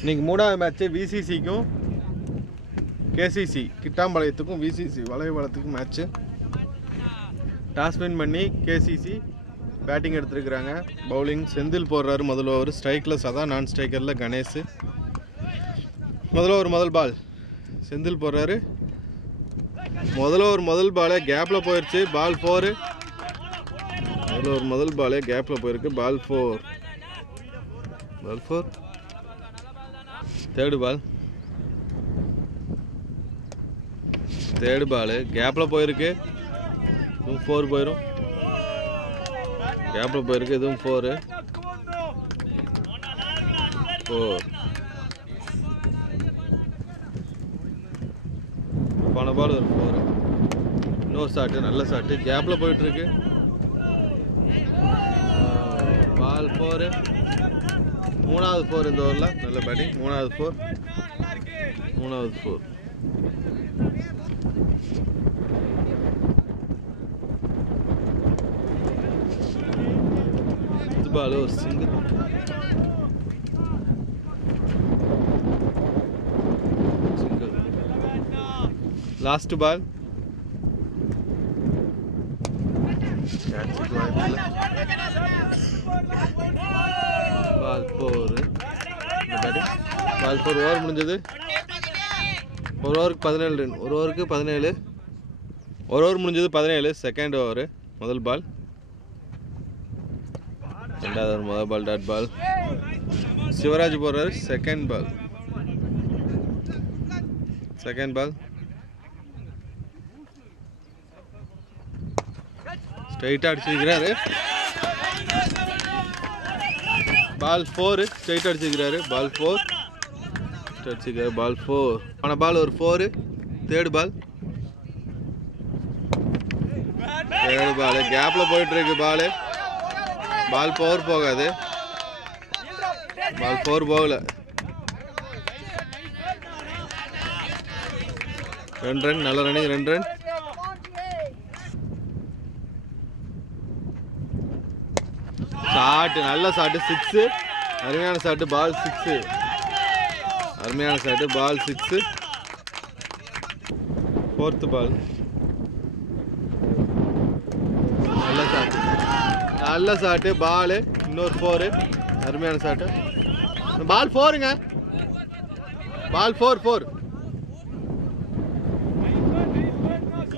இன்னைக்கு மூணாவது மேட்ச்சு விசிசிக்கும் கேசிசி கிட்டாம்பாளையத்துக்கும் விசிசி வளையபாளையத்துக்கும் மேட்ச்சு. டாஸ் வின் பண்ணி கேசிசி பேட்டிங் எடுத்துருக்குறாங்க. பவுலிங் செந்தில் போடுறாரு முதல் ஓவர். ஸ்ட்ரைக்கில் சதா, நான் ஸ்ட்ரைக்கரில் கணேஷ். முதல் ஓவர் முதல் பால் செந்தில் போடுறாரு. முதல் ஓவர் முதல் பாலே கேப்பில் போயிடுச்சு. பால் 4. முதல் ஓவர் முதல் பாலே கேப்பில் போயிருக்கு. பால் 4. தேர்டு பால் கேப்பில் போயிருக்கு. இதுவும் 4 போயிடும். கேப்பில் போயிருக்கு. இதுவும் 4. போன பால் ஒரு 4. இன்னொரு ஷாட்டு, நல்ல ஷாட்டு, கேப்பில் போயிட்டுருக்கு. பால் 4. மூணாவது 4 இந்த ஓவரில். நல்ல பேட்டிங். மூணாவது 4. பால் ஒரு single. Last ball. Ball 4. Ball 4. Over முடிஞ்சது. ஒரு ஓவருக்கு 17 ரன். ஒரு ஓவருக்கு 17. ஒரு ஓவர் முடிஞ்சது 17. செகண்ட் ஓவர் முதல் பால். ரெண்டாவது ஓவர் முதல் பால் டாட் பால். சிவராஜ் போடுறாரு. செகண்ட் பால் ஸ்ட்ரைட்டாக அடிச்சிருக்கிறாரு. பால் 4. ஸ்ட்ரைட்டாக அடிச்சிருக்கிறாரு. பால் 4 அடிச்சிருக்காரு. பால் 4. ஆனால் பால் ஒரு 4. தேர்டு பால் கேப்பில் போயிட்டுருக்கு. பால் 4 போகாது. பால் 4 போகல. 2 ரன். நல்ல ரன்னிங். 2 ரன். ஷாட்டு, நல்ல ஷாட்டு, 6. அருமையான ஷாட்டு. பால் 6. அருமையான ஷாட்டு. பால் 6. ஃபோர்த்து பால். நல்ல ஷாட்டு. பால் இன்னொரு 4. அருமையான ஷாட்டு. பால் 4ங்க. பால் 4.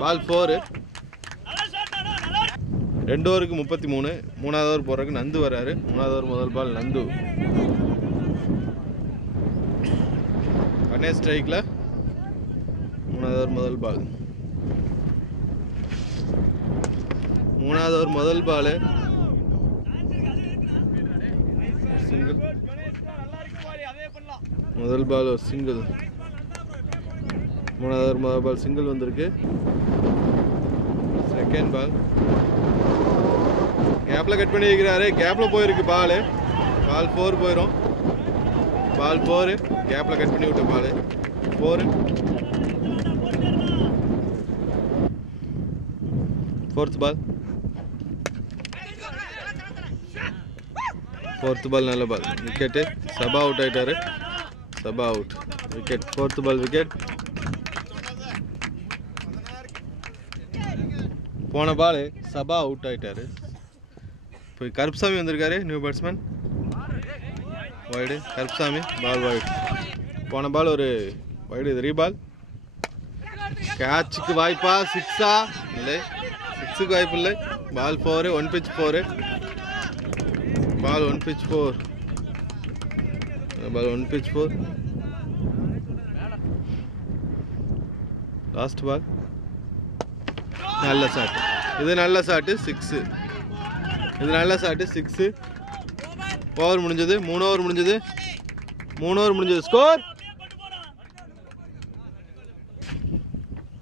பால் 4. 2 ஓவருக்கு 33. மூணாவது ஓவர் போடுறதுக்கு நந்து வர்றாரு. மூணாவது ஓவர் முதல் பால் நந்து. கணேஷ் ஸ்ட்ரைக்கில். மூணாவது ஓவர் முதல் பால். மூணாவது ஓவர் முதல் பால் சிங்கிள். முதல் பால் ஒரு சிங்கிள். மூணாவது ஓவர் முதல் பால் சிங்கிள் வந்திருக்கு. செகண்ட் பால் கேப்பில் கட் பண்ணி வைக்கிறாரு. கேப்பில் போயிருக்கு. பால் 4 போயிடும். பால் 4. கேப்பில் கட் பண்ணி விட்ட பால் 4. ஃபோர்த் பால் நல்ல பால். விக்கெட்டு. சபா அவுட் ஆகிட்டாரு. Saba out. Wicket. Fourth ball wicket. போன பால் சபா அவுட் ஆகிட்டாரு. இப்போ கருப்சாமி வந்திருக்காரு, new batsman. Wide Karuppasamy. Ball wide. போன பால் ஒரு வைடு. இது ரீபால். கேட்சுக்கு வாய்ப்பா? 6ஆ? இல்லை, 6க்கு வாய்ப்பு இல்லை. Ball 4. 1 pitch 4. Ball 1 pitch 4. Ball 1 pitch 4. Last ball. நல்ல ஷாட். இது நல்ல ஷாட்டு. 6. இது நல்ல ஷாட்டு. 6. ஓவர் முடிஞ்சது. 3 ஓவர் முடிஞ்சது. ஸ்கோர்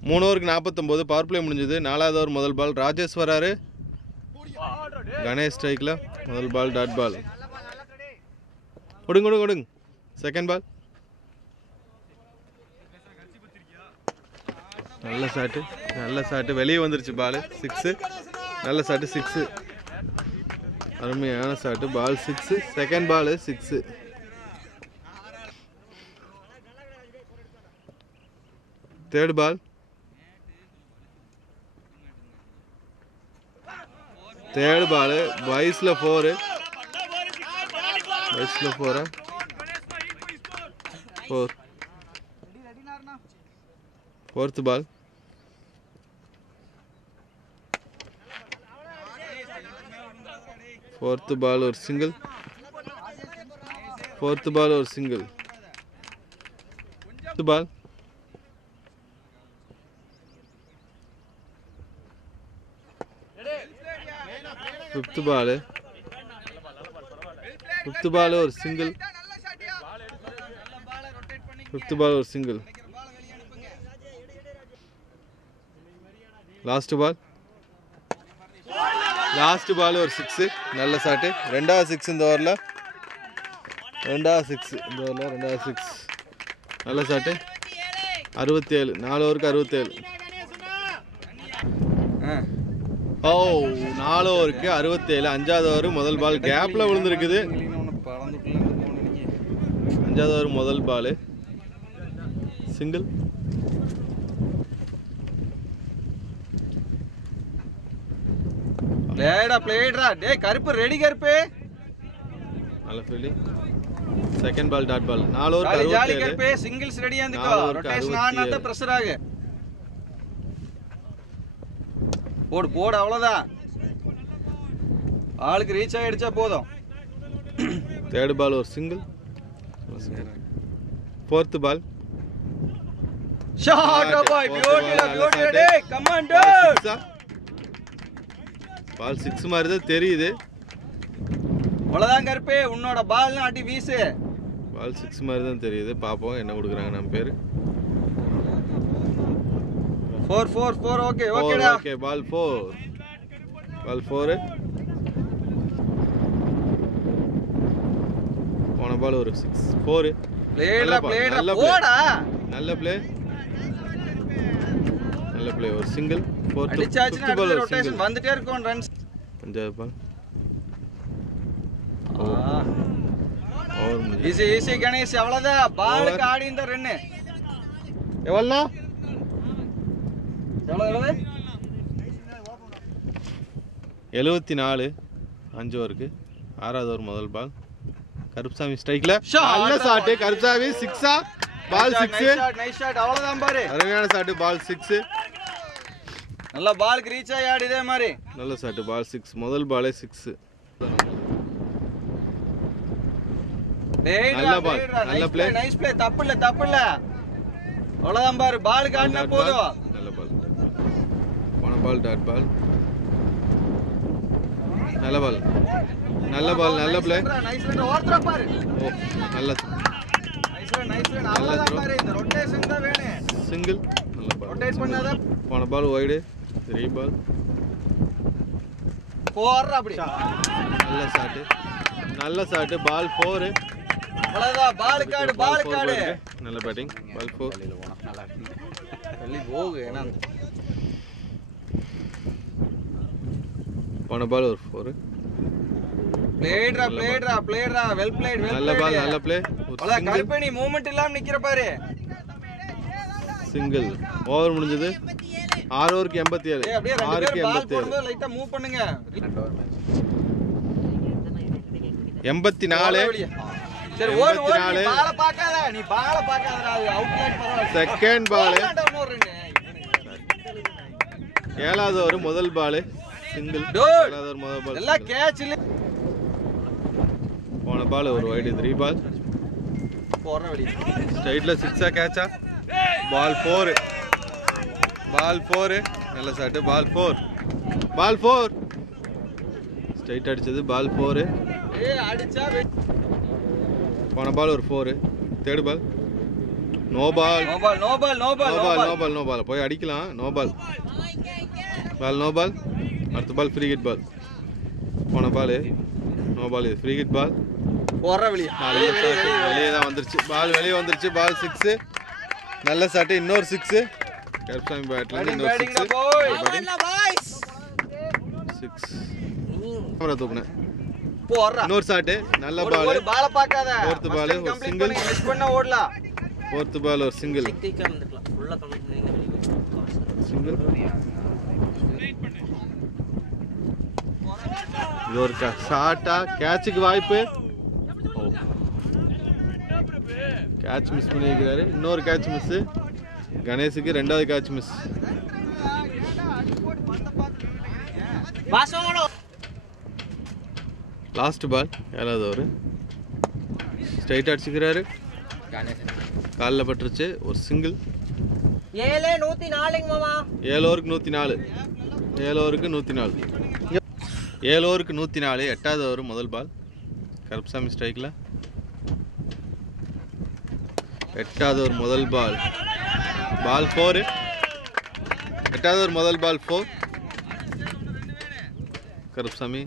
3 ஓவருக்கு 49. பவர் பிளே முடிஞ்சது. 4வது ஓவர் முதல் பால். ராஜேஷ் வராரு. கணேஷ் ஸ்ட்ரைக்கில். முதல் பால் டாட் பால். கொடுங்க. Second ball. நல்ல ஷாட்டு. வெளியே வந்துருச்சு பால். 6. நல்ல ஷாட்டு. 6. அருமையான shot. Ball 6. Second ball 6. Third ball வயசுல 4 fourth ball ஒரு சிங்கிள் fourth ball ஒரு சிங்கிள் fifth ball ஒரு சிங்கிள் லாஸ்ட் பால் ஒரு 6 நல்ல ஷாட் ரெண்டாவது 6 இந்த ஓவர்ல ரெண்டாவது 6 நல்ல ஷாட் 67 4 ஓவருக்கு 67 ஓ 4 ஓவருக்கு 67 அஞ்சாவது ஓவர் முதல் பால் கேப்ல விழுந்திருக்குது அஞ்சாவது ஓவர் முதல் பால் சிங்கிள் பிளேடா டேய் கருப்பு ரெடி கருப்பு நல்ல fielding second ball dot ball 4 over jolly கருப்பு சிங்கிள்ஸ் ரெடியா இருந்துக்கோ ரொட்டேஷன் ஆனத பிரஷர் ஆகு போடு அவ்வளவுதான் ஆளுக்கு ரீச் ஆயிடுச்சா போதும் தேர்ட் பால் ஒரு சிங்கிள் fourth பால் ஷாட் பாய் பியூட்டி டேய் கம் ஆன் டூ பால் 6 மாதிரி தான் தெரியுது அவ்வளவுதான் கருப்பே உன்னோட பால்னா அடி வீசு பால் 6 மாதிரி தான் தெரியுது பாப்போம் என்ன கொடுக்குறாங்க நம்ம பேரு 4 ஓகேடா ஓகே பால் 4 போன பால் ஒரு 4 பிளேடா போடா நல்ல ப்ளே ஒரு சிங்கிள் அடிச்சாச்சுனா ரொட்டேஷன் வந்துட்டே இருக்கும் ரன்ஸ் அஞ்சாவது பால் ஈஸி கணேஷ் அவ்வளவுதான் பாலுக்கு ஆடி இந்த ரன் எவ்வளவுனா எவ்வளவு 74 5 ஓவருக்கு ஆறாவது ஓவர் முதல் பால் கருப்சாமி ஸ்ட்ரைக்ல நல்ல shot Karupsamy 6 ball 6 nice shot அவ்வளவுதான் பாரு அருமையான ஷாட் பால் 6 நல்ல பால்க்கு ரீச் ஆயி ஆடிதே மாதிரி நல்ல ஷாட் பால் 6 முதல் பாலே 6 நல்ல பால் நல்ல ப்ளே நைஸ் ப்ளே தப்பு இல்ல அவ்வளவுதான் பாரு பால் காட்னா போதும் நல்ல பால் போன பால் டாட் பால் நல்ல ப்ளே நைஸ் ரன் ஓர்த்ரா பாரு ஓ நல்ல நைஸ் ரன் அவ்வளவுதான் பாரு இந்த ரொட்டேஷன் தான் வேணும் சிங்கிள் நல்ல பால் ரொட்டேட் பண்ணாத போன பால் வைடு 3 பால் போறா அப்படி நல்ல ஷாட் பால் 4 அவ்வளவுதான் பால் காடு நல்ல பேட்டிங் பால் 4 வெளிய போகு ஏனா போன பால் ஒரு 4 பிளேடா வெல் பிளேட் நல்ல ப்ளே அவ்வளவு கல்பனி மூவ்மென்ட் இல்லாம நிக்கிற பாரு சிங்கிள் ஓவர் முடிஞ்சது 6 ஓவருக்கு 87 அப்படியே ரெண்டு பேர் பால் போடும்போது லைட்டா மூவ் பண்ணுங்க 84 சரி ஓடு நீ பால பார்க்காதடா அவுட்லைன் பரவாயில்லை செகண்ட் பால் ஏழாவது ஓவர் முதல் பால் சிங்கிள் ஏழாவது ஓவர் முதல் பால் எல்லாம் கேட்ச் இல்ல போன பால் ஒரு வைடு 3 பால் போற வழி ஸ்ட்ரைட்ல 6 கேட்சா பால் 4 நல்ல ஷாட் பால் 4 ஸ்ட்ரைட் அடிச்சது பால் 4 அடிச்சா போன பால் ஒரு 4 தேர்ட் பால் நோ பால் போய் அடிக்கலாம் நோ பால் அடுத்த பால் ஃப்ரீ ஹிட் பால் போன பால் நோ பால் இது ஃப்ரீ ஹிட் பால் போற வெளியே தான் வந்துருச்சு பால் வெளியே வந்துருச்சு பால் 6 நல்ல ஷாட் இன்னொரு 6 கருப்சாமி பேட்ல இன்னொரு 6 கேமரா தூக்குனேன் போறா இன்னொரு ஷாட் நல்ல பால் பால பார்க்காத ஃபோர்த் பால் சிங்கிள் மிஸ் பண்ண ஓடலாம் 4th பால் ஒரு சிங்கிள் சிங்கிள். இது ஒரு ஷார்ட்டா கேட்சுக்கு வாய்ப்பு. கேட்ச் மிஸ் பண்ணியிருக்கிறாரு. இன்னொரு கேட்ச் மிஸ். கணேஷுக்கு 2வது கேட்ச் மிஸ். லாஸ்ட் பால் 7வது ஓவர். ஸ்ட்ரைட் அடிச்சுக்கிறாரு. காலில் பட்டுருச்சு. ஒரு சிங்கிள். 7 104 மாமா. 7 ஓவருக்கு 104. 7 ஓவருக்கு 104. 7 ஓவருக்கு 104. 8வது ஓவர் முதல் பால். கருப்பசாமி ஸ்ட்ரைக்கில். 8வது ஓவர் முதல் பால். பால் 4. 8வது ஓவர் முதல் பால் 4. கருப்பசாமி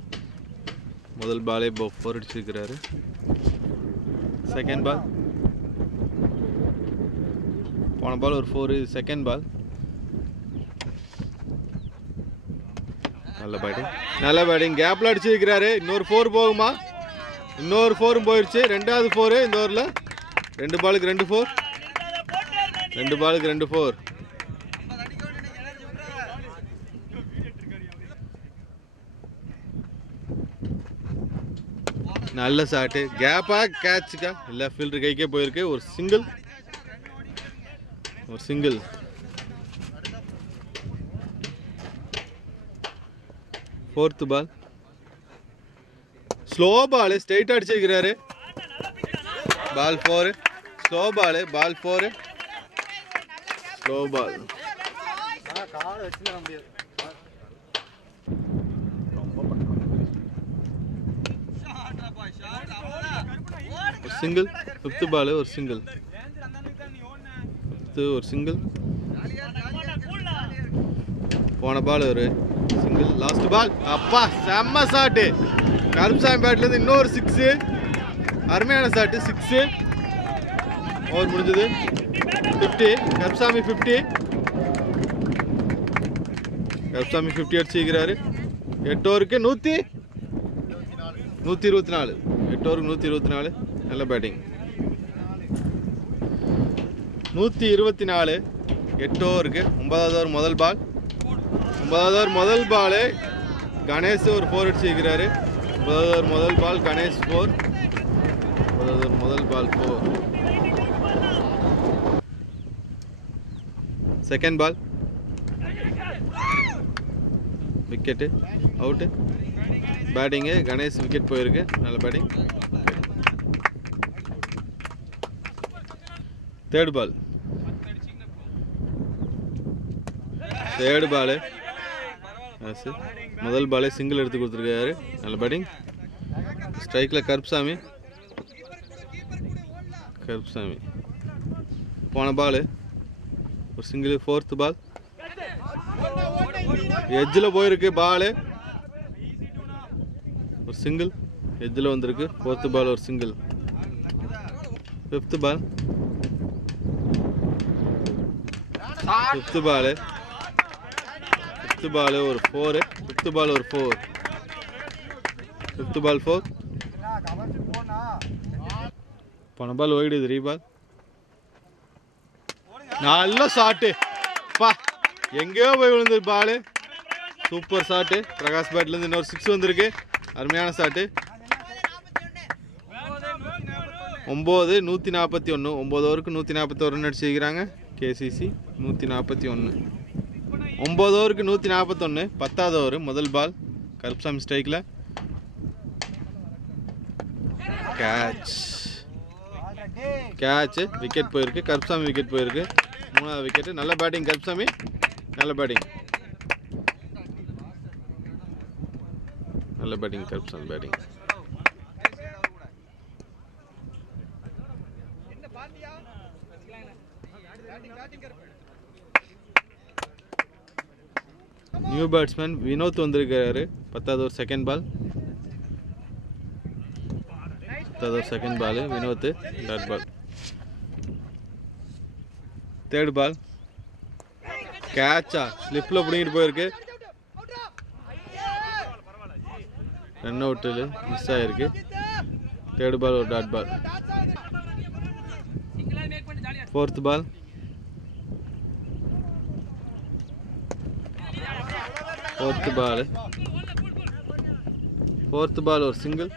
முதல் பாலே 4 அடிச்சிருக்கிறாரு. Second ball. போன பால் ஒரு 4. Second ball. நல்ல பேட்டிங். நல்ல பேட்டிங். கேப்ல அடிச்சிருக்கிறாரு. இன்னொரு 4 போகுமா? இன்னொரு 4 போயிடுச்சு. 2வது 4 இந்த ஓவரில். 2 பாலுக்கு 2 4. 2 பாலுக்கு 2 4. நல்ல ஷாட்டு. கேப்பா கேட்சுக்கா இல்லை ஃபீல்டர் கைக்கே போயிருக்கு. ஒரு சிங்கிள். ஒரு single. Fourth ball. Slow ball. Straight அடிச்சிருக்கிறாரு. Ball 4. Slow ball. Ball 4. Slow ball. ஒரு சிங்கிள். 5th பால் ஒரு சிங்கிள். 5th ஒரு சிங்கிள். போன பால் ஒரு சிங்கிள். லாஸ்ட் பால். அப்பா செம்ம ஷாட்டு. கருப்பசாமி பேட்லேருந்து இன்னொரு 6. அருமையான ஷாட்டு. 6. ஓவர் முடிஞ்சது. 50. கருப்பசாமி 50. கருப்பசாமி 50 அடிச்சிருக்கிறாரு. 8 ஓவருக்கு 124. 8 ஓவருக்கு 124. நல்ல பேட்டிங். 124. 8 ஓவருக்கு. 9வது ஓவர் முதல் பால். 9வது ஓவர் முதல் பால். கணேஷ் ஒரு 4 அடிச்சிருக்கிறாரு. 9வது ஓவர் முதல் பால். கணேஷ் 4. 9வது ஓவர் முதல் ball 4. Second ball. Wicket. Out. Batting. Ganesh wicket போயிருக்கு. நல்ல batting. Third ball. Third ball. முதல் பாலே சிங்கிள் எடுத்து கொடுத்துருக்காரு. நல்ல பேட்டிங். ஸ்ட்ரைக்கில் கருப்பசாமி. கருப்பசாமி போன பால் ஒரு சிங்கிள். 4th பால். எட்ஜில் போயிருக்கு பால். ஒரு சிங்கிள். எட்ஜில் வந்திருக்கு. 4th பால் ஒரு சிங்கிள். 5th பால். 5th பால். 5th பால் ஒரு 4. 5th பால் ஒரு 4. 5th பால் 4. போன பால் ஒய்டு. 3 பால். நல்ல ஷாட்டு. பா எங்கேயோ போய் விழுந்தது பால். Super shot. பிரகாஷ் பேட்லேருந்து இன்னொரு 6 வந்திருக்கு. அருமையான ஷாட்டு. 9 141. 9 ஓவருக்கு 141 ரன் அடிச்சிருக்கிறாங்க கேசிசி. 141. 9 ஓவருக்கு 141. 10வது ஓவர் முதல் பால். கருப்பசாமி ஸ்ட்ரைக்கில். கேட்ச். கேட்ச். விக்கெட் போயிருக்கு. கருப்பசாமி விக்கெட் போயிருக்கு. 3வது விக்கெட்டு. நல்ல பேட்டிங் கருப்பசாமி. நல்ல பேட்டிங். நல்ல batting Karuppasamy batting. New batsman Vinod வந்திருக்காரு. 10வது ஓவர் செகண்ட் பால். 10வது over second ball Vinod. Dot ball. Third ball. கேட்சா ஸ்லிப்பில் பிடிங்கிட்டு போயிருக்கு. ரன் அவுட்டில் மிஸ் ஆகிருக்கு. தேர்ட் பால் ஒரு dot ball. 4th ball. 4th ball. 4th ball or single.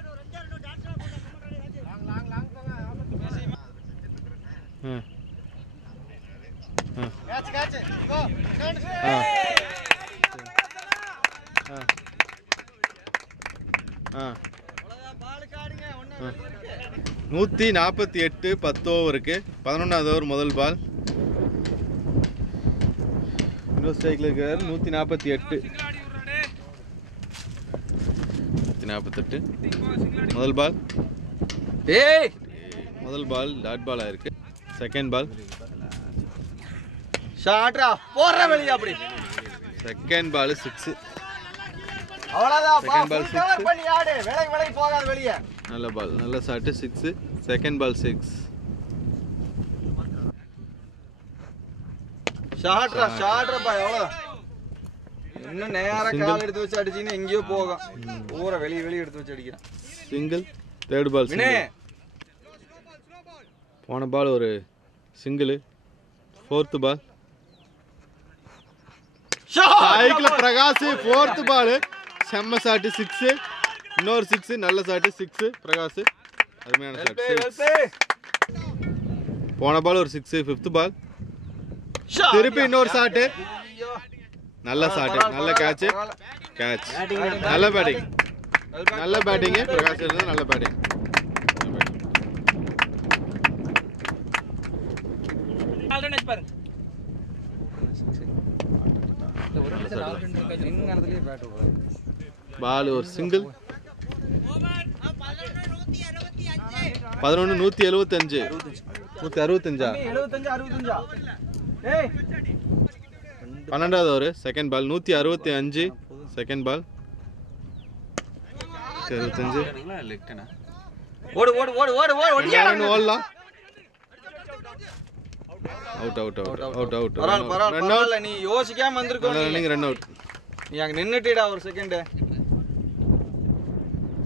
நூற்றி 48 10 ஓவருக்கு 11வது ஓவர் முதல் பால். இன்னொரு ஸ்ட்ரைக்கில் இருக்கிறார். 148 முதல் பால். முதல் பால் டாட் பால் ஆயிருக்கு. Second ball. ஷாட்ரா போற வெளிய அப்படி. Second ball 6. அவ்வளவுதான். Second ball 6. கவர் பண்ணி ஆடு. விலை போகாத வெளிய. நல்ல பால். நல்ல ஷாட் 6. Second ball 6. ஷாட்ரா பா அவ்வளவுதான். இன்னும் நேரா கால் எடுத்து வச்சு அடிச்சீங்கன்னா எங்கேயோ போகும். ஊர வெளிய எடுத்து வச்சு அடிக்கிறான். சிங்கிள். Third ball single. போன பால் ஒரு single. 4th ball. Cycle Prakash 4th ball செம்ம ஷாட் 6. இன்னொரு 6. நல்ல ஷாட் 6 பிரகாஷ். அருமையான ஷாட். போன பால் ஒரு 6. 5th பால். திருப்பி இன்னொரு ஷாட். நல்ல ஷாட். நல்ல கேட்ச். நல்ல பேட்டிங். நல்ல பேட்டிங். பிரகாஷ் இருந்தது நல்ல பேட்டிங். பால் ஒரு சிங்கிள். 11 175. 165. 12வது over second ball. 165 second ball. 65. ஓடு ஓடலாம். அவுட். பரவாயில்ல. நீ யோசிக்காம வந்திருக்கோம். Run out. நீ அங்க நின்னுட்டேடா ஒரு செகண்ட்.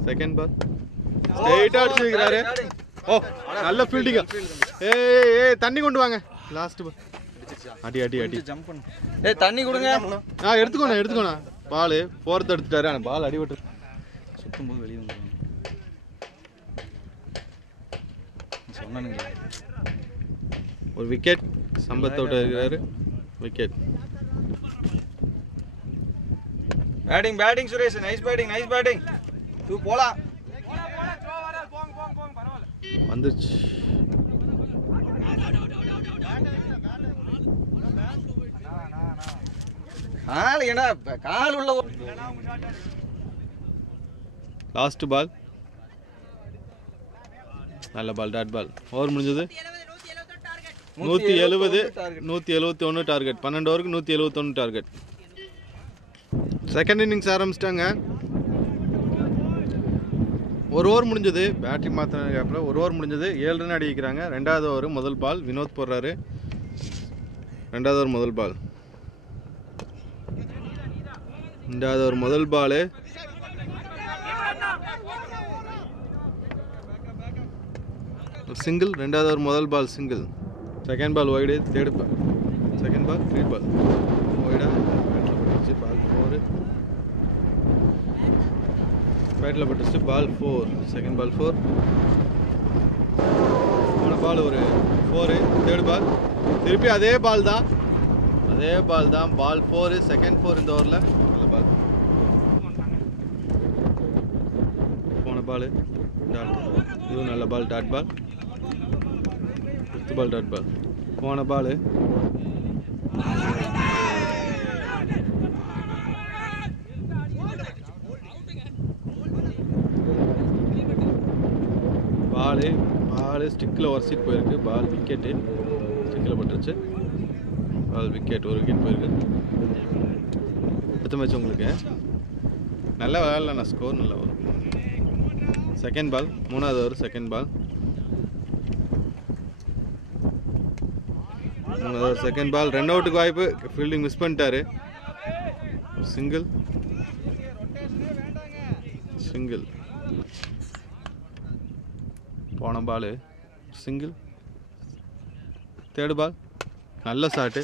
செகண்ட் பால் ஸ்ட்ரைட்டா அடிச்சிருக்காரு. ஓ நல்ல ஃபீல்டிங். ஏய் தண்ணி கொண்டு வாங்க. Last ball. அடி ஜம்ப் பண்ணு. ஏய் தண்ணி கொடுங்க. எடுத்துக்கோண்ணா. பால் 4th எடுத்துட்டாரு. ஆனா பால் அடிபட்டு சுத்தும்போது வெளிய வந்துரும். சொன்னானுங்க. ஒரு விக்கெட். சம்பத் அவுட் ஆயிருக்காரு. Wicket. Batting Suresh. Nice batting. தூ போலாம். வந்துச்சு. கால் உள்ள லாஸ்ட் பால். நல்ல பால். டாட் பால். ஓவர் முடிஞ்சது. 171 டார்கெட். 12 ஓவருக்கு 171 டார்கெட். செகண்ட் இன்னிங்ஸ் ஆரம்பிச்சிட்டாங்க. ஒரு ஓவர் முடிஞ்சது. பேட்டரி மாற்றின கேப்பில் ஒரு ஓவர் முடிஞ்சது. 7 ரன் அடிக்கிறாங்க. 2வது ஓவர் முதல் பால். வினோத் போடுறாரு. 2வது ஓவர் முதல் பால். 2வது ஓவர் முதல் பால். சிங்கிள். 2வது ஓவர் முதல் ball single. Second ball wide. Third ball. Second ball 3 ball ஒய்டா. பால் 4. பேட்டில் பட்டுச்சு. பால் 4. Second ball 4. போன பால் ஒரு 4. Third ball. திருப்பி அதே பால் தான். பால் 4. செகண்ட் 4 இந்த ஓவரில். நல்ல பால். போன பால் டாட். இதுவும் நல்ல பால். டாட் பால். 5th பால் டாட் பால். போன பால் பால் ஸ்டிக்கில் உரசிட்டு போயிருக்கு. Ball wicket. ஸ்டிக்கில் பட்டுருச்சு. Ball wicket. ஒரு விக்கெட் போயிருக்கு. அடுத்த மேட்ச் உங்களுக்கு நல்லா விளையாடலாம். ஸ்கோர் நல்லா வரும். Second ball. 3வது ஓவர் செகண்ட் பால். 3வது ஓவர் செகண்ட் பால். ரன் அவுட்டுக்கு வாய்ப்பு. ஃபீல்டிங் மிஸ் பண்ணிட்டாரு. சிங்கிள். போன பால் சிங்கிள். தேர்டு பால் நல்ல ஷாட்டு.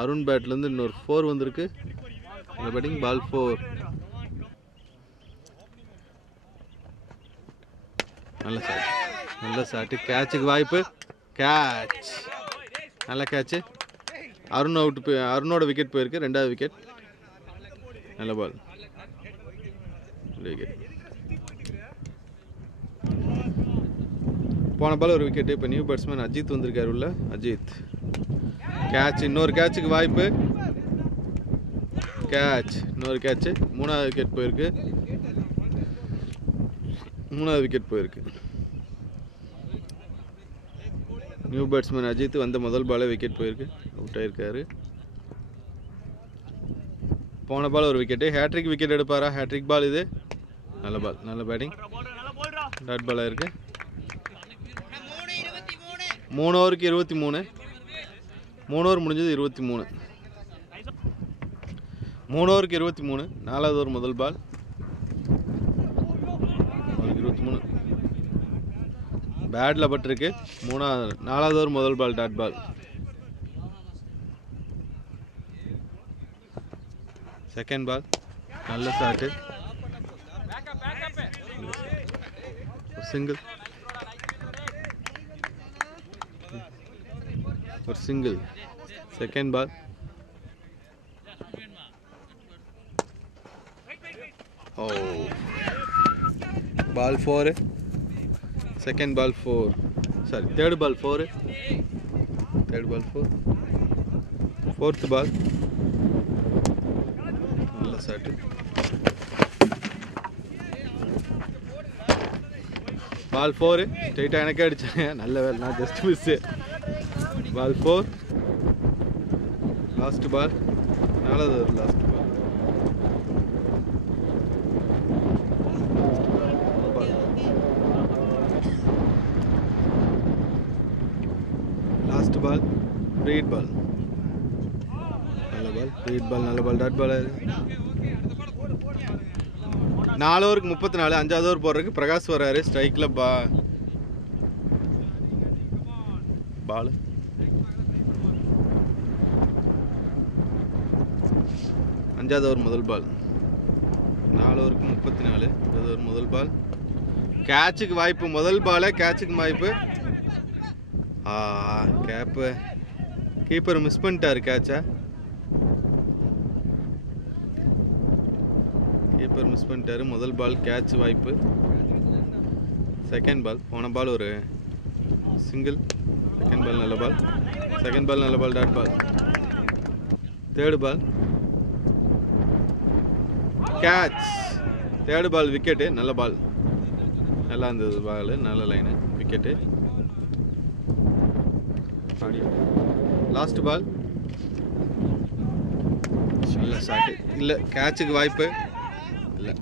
அருண் பேட்லேருந்து இன்னொரு 4 வந்திருக்கு. அந்த பேட்டிங் பால் 4. நல்ல ஷாட்டு. கேட்சுக்கு வாய்ப்பு. கேட்ச். நல்ல கேட்சு. அருணோட விக்கெட் போயிருக்கு. 2வது விக்கெட். நல்ல பால். விக்கெட். போன பால் ஒரு விக்கெட்டு. இப்போ நியூ பேட்ஸ்மேன் அஜித் வந்திருக்காரு உள்ள. அஜித் கேட்ச். இன்னொரு கேட்சுக்கு வாய்ப்பு. கேட்ச். இன்னொரு கேட்சு. 3வது விக்கெட் போயிருக்கு. 3வது விக்கெட் போயிருக்கு. நியூ பேட்ஸ்மேன் அஜித் வந்த முதல் பாலே விக்கெட் போயிருக்கு. அவுட் ஆயிருக்காரு. போன பால் ஒரு விக்கெட்டு. ஹேட்ரிக் விக்கெட் எடுப்பாரா? ஹேட்ரிக் பால் இது. நல்ல பால். நல்ல பேட்டிங். டாட் பால் ஆயிருக்கு. 3 ஓவருக்கு 23. 3 ஓவர் முடிஞ்சது 23. 3 ஓவருக்கு 23. 4வது ஓவர் முதல் பால். 23. பேட்டில் பட்டிருக்கு. 4வது ஓவர் முதல் பால் டாட் பால். செகண்ட் பால் நல்ல ஷாட்டு. சிங்கிள். ஒரு single. Second ball. Oh ball 4. Second ball 4. Sorry third ball 4. Third ball 4. Fourth ball நல்ல ஷாட்டு. பால் 4. ஸ்ட்ரைட்டாக எனக்கே அடித்தாங்க. நல்ல வேலை, நான் just miss. Ball 4. Last ball. 4வது over last ball. Last ball free hit ball. நல்ல பால். Free hit ball. நல்ல பால். Dot ball. 4 ஓவருக்கு 34. 5வது ஓவர் போடுறதுக்கு பிரகாஷ் வர்றாரு. ஸ்ட்ரைக்கில் பால். 5வது ஓவர் முதல் பால். 4 ஓவருக்கு 34. 5வது ஓவர் முதல் பால். கேட்சுக்கு வாய்ப்பு. முதல் பாலே கேட்சுக்கு வாய்ப்பு. கேப்பு. கீப்பர் மிஸ் பண்ணிட்டாரு கேட்சை. கீப்பர் மிஸ் பண்ணிட்டாரு. முதல் பால் கேட்ச் வாய்ப்பு. Second ball. போன பால் ஒரு சிங்கிள். செகண்ட் பால் நல்ல பால். செகண்ட் பால் நல்ல ball. Dot ball. Third ball catch. Third ball wicket. நல்ல பால். நல்லா இருந்தது பால். நல்ல லைனு. விக்கெட்டு. லாஸ்ட் பால் நல்ல ஷாட்டு. இல்லை கேட்சுக்கு வாய்ப்பு இல்லை.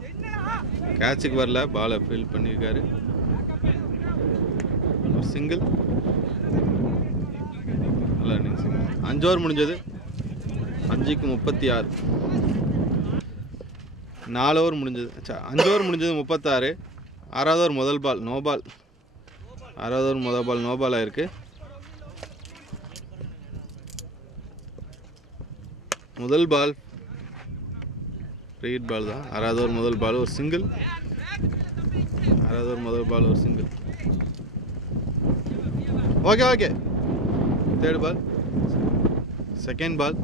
கேட்சுக்கு வரல. பாலை ஃபீல் பண்ணியிருக்காரு. ஒரு சிங்கிள். நல்லா சிங்கிள். 5 ஓவர் முடிஞ்சது. 5க்கு 36. 4 ஓவர் முடிஞ்சது. 5 ஓவர் முடிஞ்சது 36. 6வது ஓவர் முதல் பால் நோ பால். 6வது ஓவர் முதல் பால் நோ பால் ஆயிருக்கு. முதல் பால் ஃப்ரீட் பால் தான். 6வது ஓவர் முதல் பால் ஒரு சிங்கிள். 6வது ஓவர் முதல் பால் ஒரு single. Okay okay. Third ball. Second ball.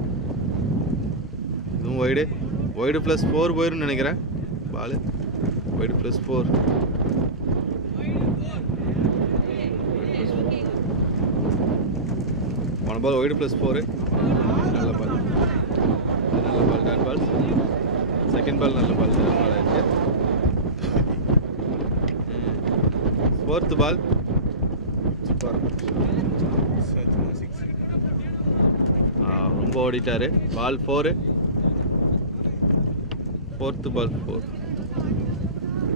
இதுவும் ஒய்டு. ஒய்டு +4 போயிருன்னு நினைக்கிறேன். Ball wide +4. போன பால் ஒய்டு +4. நல்ல பால். நல்ல பால். டாட் பால். செகண்ட் பால் நல்ல பால். நல்ல பால் ஆயிடுச்சு. ஃபோர்த்து பால் ரொம்ப ஓடிட்டாரு. பால் 4. Fourth ball 4.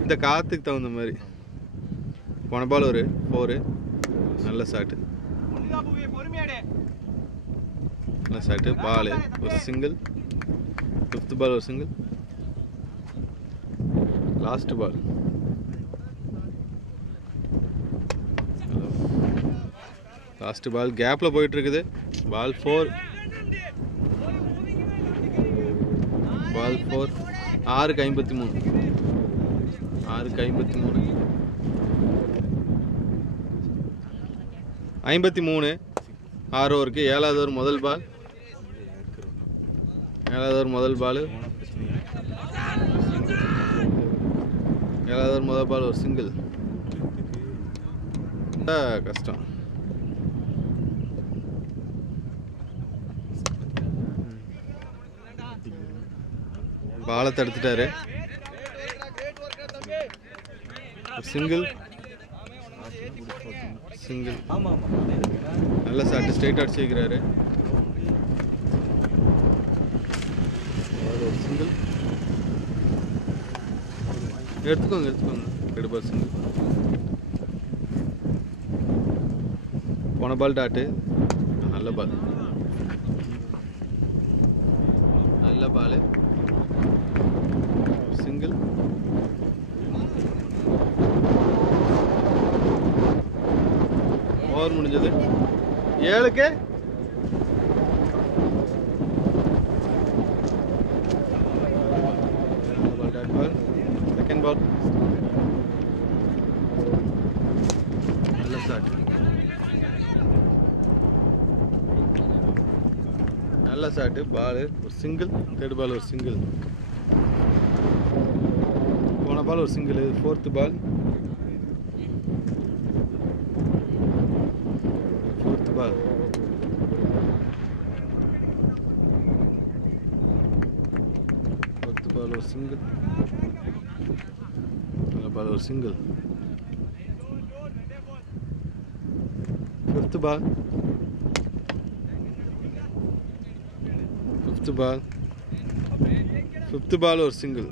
இந்த காற்றுக்கு தகுந்த மாதிரி. போன பால் ஒரு 4. நல்ல ஷாட்டு. நல்ல ஷாட்டு. பால் ஒரு சிங்கிள். 5th பால் ஒரு single. Last ball. Last ball கேப்பில் போயிட்டுருக்குது. பால் 4. பால் 4. 6க்கு 53. 6க்கு 53. 53. 6 ஓவருக்கு 7வது ஓவர் முதல் பால். 7வது ஓவர் முதல் பால். 7வது ஓவர் முதல் பால் ஒரு சிங்கிள். கஷ்டம். பாலை தடுத்துட்டாரு. சிங்கிள். சிங்கிள். நல்ல சாட்டு ஸ்ட்ரைட் அடிச்சுக்கிறாரு. ஒரு சிங்கிள். எடுத்துக்கோங்க. எடுப்பார் சிங்கிள். போன பால் டாட்டு. நல்ல பால். நல்ல பால். சிங்கிள். ஓவர் முடிஞ்சது. 7க்கு பால். Second ball. நல்ல ஷாட். நல்ல ஷாட்டு. பால் ஒரு சிங்கிள். தேர்ட் பால் ஒரு சிங்கிள். போன பால் ஒரு சிங்கிள். 4th ball. 4th பால். பால் ஒரு சிங்கிள். நல்ல பால் ஒரு சிங்கிள். 5th பால். 5th பால். 5th பால் ஒரு சிங்கிள்.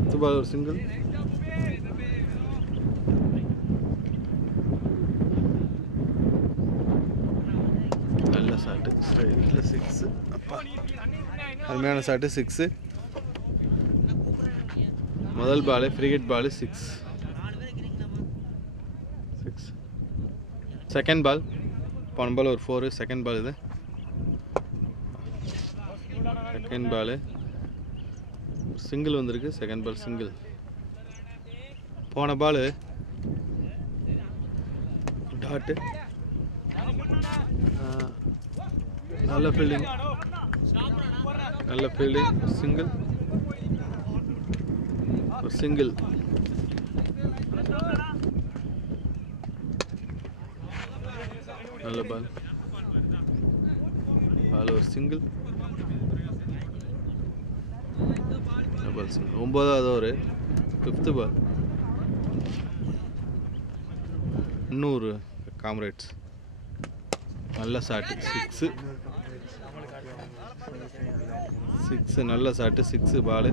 5th பால் ஒரு சிங்கிள். நல்ல ஷாட்டு. ஸ்ட்ரைட்டில் 6. அப்பா அருமையான ஷாட்டு. 6. முதல் ball free hit ball 6. Second ball. போன பால் ஒரு 4. செகண்ட் பால் இது. செகண்ட் பால் சிங்கிள் வந்திருக்கு. Second ball single. போன பால் டாட்டு. நல்ல ஃபீல்டிங். நல்ல ஃபீல்டிங். சிங்கிள். ஒரு சிங்கிள். நல்ல பால். பால் ஒரு சிங்கிள். Ball single. 9வது ஓவர் 5th பால். இன்னொரு காம்ரேட்ஸ். நல்ல ஷாட்டு. 6. 6. நல்ல ஷாட்டு. 6 பால்.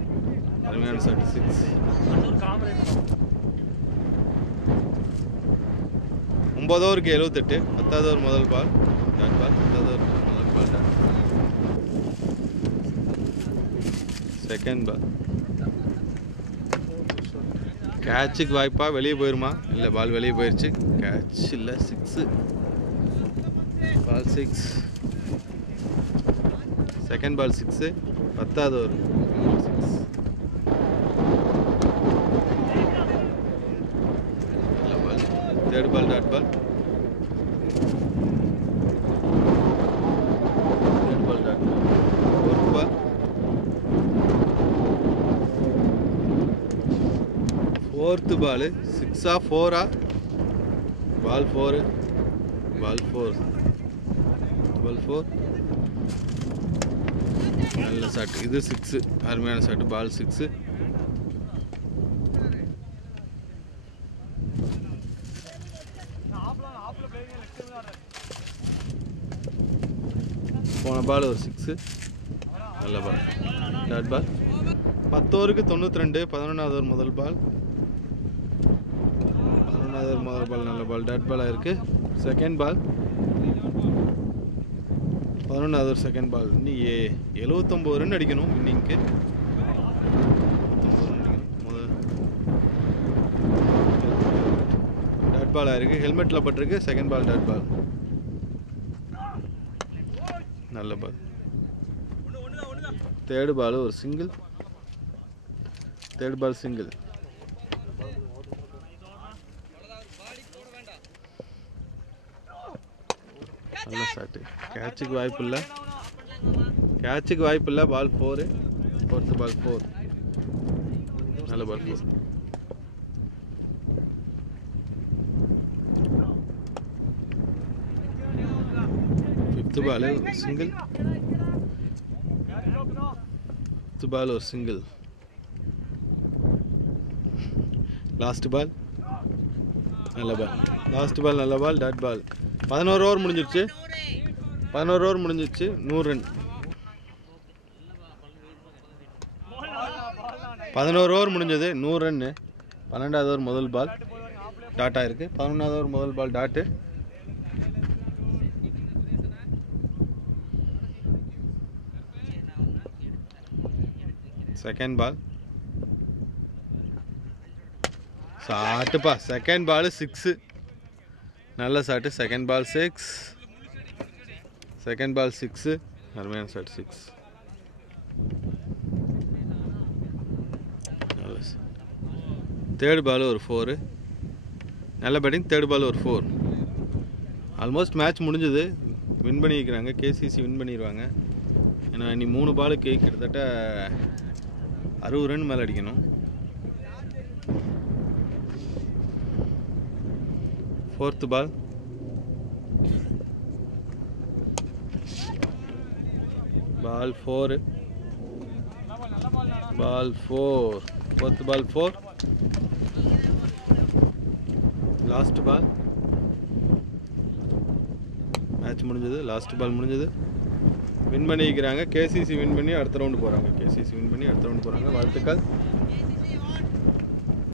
அருமையான ஷாட்டு. 6. 9 ஓவருக்கு 78. 10வது ஓவர் முதல் பால். டாட் பால். 10வது ஓவர் முதல் பால் டாட். Second ball. கேட்சுக்கு வாய்ப்பா? வெளியே போயிருமா? இல்லை, பால் வெளியே போயிடுச்சு. கேட்ச் இல்லை. 6. பால் 6. Second ball 6. 10வது ஓவர் 6. நல்ல ball. Third ball dot ball. Third ball dot ball. 4th ball. 4th ball 6ஆ 4ஆ? பால் 4. பால் 4. பால் 4. நல்ல ஷாட். இது 6. அருமையான ஷாட். பால் 6. போன பால் ஒரு 6. நல்ல பால். டாட் பால். 10 ஓவருக்கு 92. 11வது ஓவர் முதல் பால். 11வது ஓவர் முதல் பால் நல்ல பால். டாட் பாலாக இருக்கு. Second ball. 11வது ஓவர் செகண்ட் பால். இன்னும் 79 ரன் அடிக்கணும் இன்னிங்க்கு. 79 ரன் அடிக்கணும். டாட் பால் ஆயிருக்கு. ஹெல்மெட்டில் பட்டிருக்கு. Second ball dot ball. நல்ல பால். தேர்டு பால் ஒரு சிங்கிள். Third ball single. நல்ல ஷாட்டு. கேட்சுக்கு வாய்ப்பு இல்லை. கேட்சுக்கு வாய்ப்பு இல்லை. பால் 4. Fourth ball 4. நல்ல ball 4. Fifth ball single. Fifth ball ஒரு சிங்கிள். லாஸ்ட் பால் நல்ல பால். லாஸ்ட் பால் நல்ல பால். டாட் பால். 11 ஓவர் முடிஞ்சிருச்சு. 11 ஓவர் முடிஞ்சிருச்சு. 100 ரன். 11 ஓவர் முடிஞ்சது. 100 ரன்னு. 12வது ஓவர் முதல் பால் டாட் ஆயிருக்கு. 11வது ஓவர் முதல் பால் டாட்டு. செகண்ட் பால் ஷாட்டுப்பா. Second ball 6. நல்ல shot. Second ball 6. Second ball 6. அருமையான ஷாட் 6. நல்ல தேர்ட் பால் ஒரு 4. நல்ல பேட்டிங். தேர்ட் பால் ஒரு 4. ஆல்மோஸ்ட் மேட்ச் முடிஞ்சது. வின் பண்ணியிருக்கிறாங்க. கேசிசி வின் பண்ணிடுவாங்க. ஏன்னா இனி 3 பாலுக்கு கிட்டத்தட்ட 60 ரன் மேலே அடிக்கணும். Fourth ball ball 4. Ball 4. Fourth ball 4. Last ball. Match முடிஞ்சது. லாஸ்ட் பால் முடிஞ்சது. வின் பண்ணிக்கிறாங்க. கேசிசி வின் பண்ணி அடுத்த ரவுண்டு போகிறாங்க. கேசிசி வின் பண்ணி அடுத்த ரவுண்டு போகிறாங்க. வாழ்த்துக்கள்.